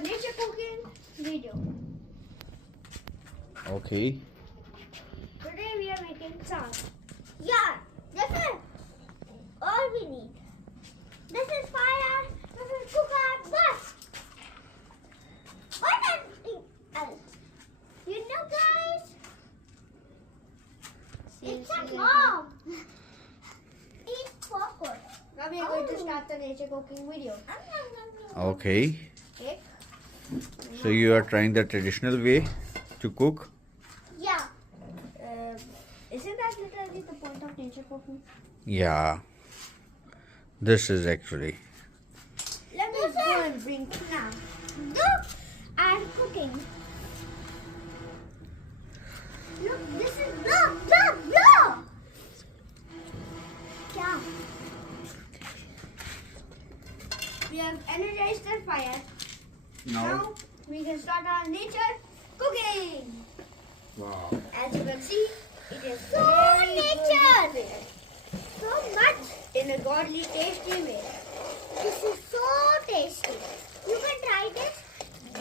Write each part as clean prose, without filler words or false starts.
nature cooking video. Okay. Today we are making sauce. Yeah, this is all we need. This is fire, this is cooker, but what else? You know, guys, it's a mom. Eat popcorn. Now we are going to start the nature cooking video. Okay. Okay. So you are trying the traditional way to cook? Yeah. Isn't that literally the point of nature cooking? Yeah. This is actually. Let me go and bring now. Look, I'm cooking. Look, this is look. Yeah. We have energized the fire. Now we can start our nature cooking. Wow. As you can see, it is so nature. So much in a godly tasty way. This is so tasty. You can try this.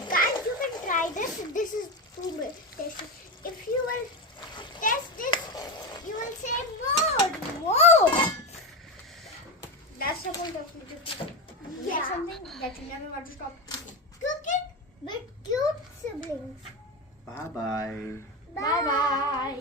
Guys, you can try this. This is too tasty. If you will test this, you will say more. That's the point of cooking. Yeah. Something that you never want to stop cooking. Cooking with cute siblings. Bye-bye. Bye-bye.